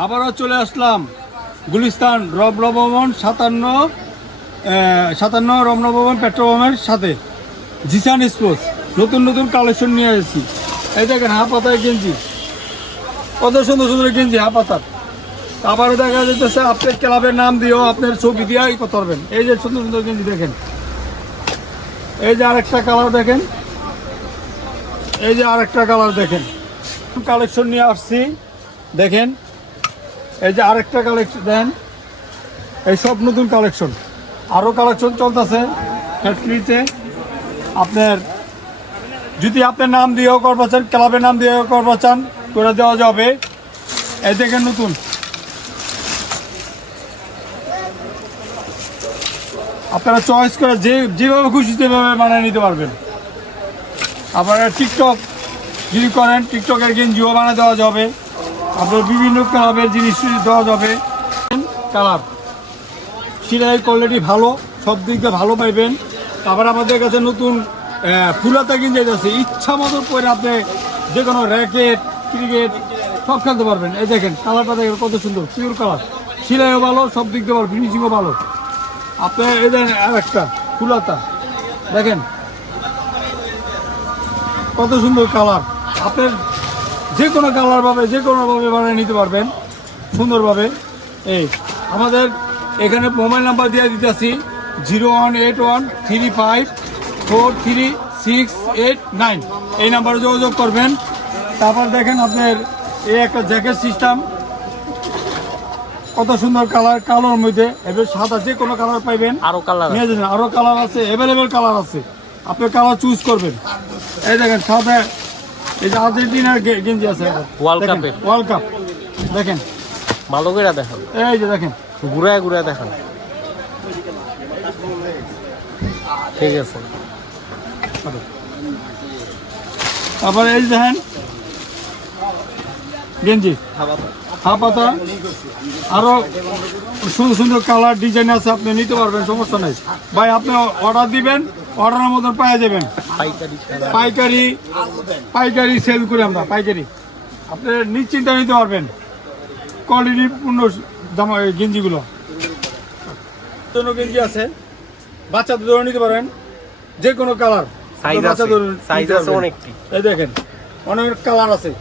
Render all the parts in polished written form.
আবারও চলে আসলাম গুলিস্তান রমনা ভবন 57 রমনা ভবন পেট্রোল পাম্পের সাথে জিসান স্পোর্টস নতুন নতুন কালেকশন নিয়ে এসেছি। এই দেখেন হাফ পাতার গেঞ্জি, কত সুন্দর সুন্দর গেঞ্জি হাফ পাতার। আবারও দেখা যাচ্ছে আপনার ক্লাবের নাম দিয়েও আপনার ছবি দিয়ে করতে পারবেন। এই যে সুন্দর সুন্দর গেঞ্জি দেখেন, এই যে আরেকটা কালার দেখেন, এই যে আরেকটা কালার দেখেন, কালেকশন নিয়ে আসছি দেখেন। এই যে আরেকটা কালেকশন দেন, এই সব নতুন কালেকশন, আরও কালেকশন চলতেছে ফ্যাক্টরিতে। আপনার যদি আপনার নাম দিয়েও করবা চান, ক্লাবের নাম দিয়েও করবা চান, করে দেওয়া যাবে। এই দেখেন নতুন, আপনারা চয়েস করে যেভাবে খুশি সেভাবে বানিয়ে নিতে পারবেন। আপনারা টিকটক যদি করেন, টিকটকের গেঞ্জিও বানিয়ে দেওয়া যাবে। আপনার বিভিন্ন ক্লাবের জিনিস দেওয়া যাবে। কালার সিলাই কোয়ালিটি ভালো, সব দিক দিয়ে ভালো পাইবেন। তারপর আমাদের কাছে নতুন ফুলাতা গেঞ্জি আছে, ইচ্ছা মতো পরে আপনি যে কোনো র্যাকেট, ক্রিকেট সব খেলতে পারবেন। এই দেখেন কালারটা দেখেন কত সুন্দর, পিওর কালার, সিলাইও ভালো, সব দিক দিয়ে ভালো, ফিনিশিংও ভালো। আপনি এই দেখেন আর একটা ফুলাতা দেখেন কত সুন্দর কালার। আপনার যে কোনো কালারভাবে যে কোনোভাবে বানিয়ে নিতে পারবেন সুন্দরভাবে। এই আমাদের এখানে মোবাইল নাম্বার দিয়ে দিতেছি 018135433689, এই নাম্বারে যোগাযোগ করবেন। তারপর দেখেন আপনার এই একটা জ্যাকেট সিস্টেম, কত সুন্দর কালার, কালোর মধ্যে এবার সাদা যে কোনো কালার পাইবেন। নিয়ে যাবেন, আরও কালার আছে, অ্যাভেলেবেল কালার আছে, আপনি কালার চুজ করবেন। এই দেখেন সাদা, এই যে আর্জেন্টিনার গেঞ্জি আছে ওয়ার্ল্ড কাপ দেখেন, ভালো করে দেখেন। এই যে দেখেন ঘুরায় ঘুরায় দেখেন, ঠিক আছে। তারপরে এই দেখেন গেঞ্জি হাফ পাতা, আরো সুন্দর সুন্দর কালার ডিজাইন আছে, আপনি নিতে পারবেন, সমস্যা নেই ভাই। আপনি অর্ডার দিবেন, অর্ডারের মতন পাওয়া যাবেন। পাইকারি সেল করি আমরা, পাইকারি আপনি নিশ্চিন্তে নিতে পারবেন। কোয়ালিটি পূর্ণ জামা গেঞ্জিগুলো, জন্য গেঞ্জি আছে, বাচ্চাদের ধরে নিতে পারেন, যে কোনো কালার সাইজ আছে অনেকটি। এই দেখেন অনেক কালার আছে।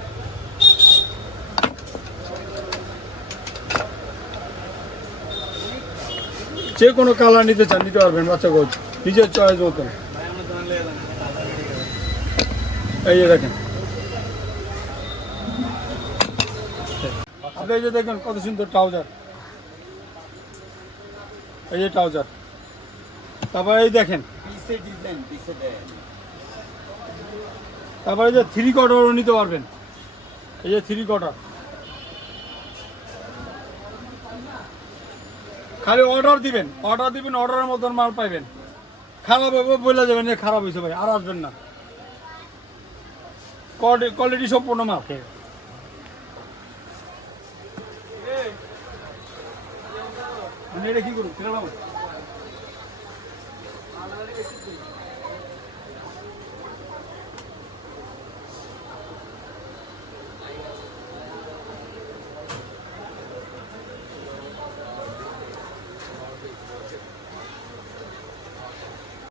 যে কোনো কালার নিতে চান নিতে পারবেন, বাচ্চা গোজ নিজের চয়েস মতন। এই যে দেখেন, আপনি এই যে দেখেন কত সুন্দর ট্রাউজার, এই যে ট্রাউজার। তারপরে এই দেখেন, তারপরে এই যে থ্রি কোয়ার্টারও নিতে পারবেন। এই যে থ্রি কোয়ার্টার, খালি অর্ডার দিবেন, অর্ডারের মতন মাল পাইবেন। খারাপ হবে বলে যাবেন যে খারাপ হয়েছে ভাই, আর আসবেন না। কোয়ালিটি সম্পূর্ণ মাল। এটা কি করুন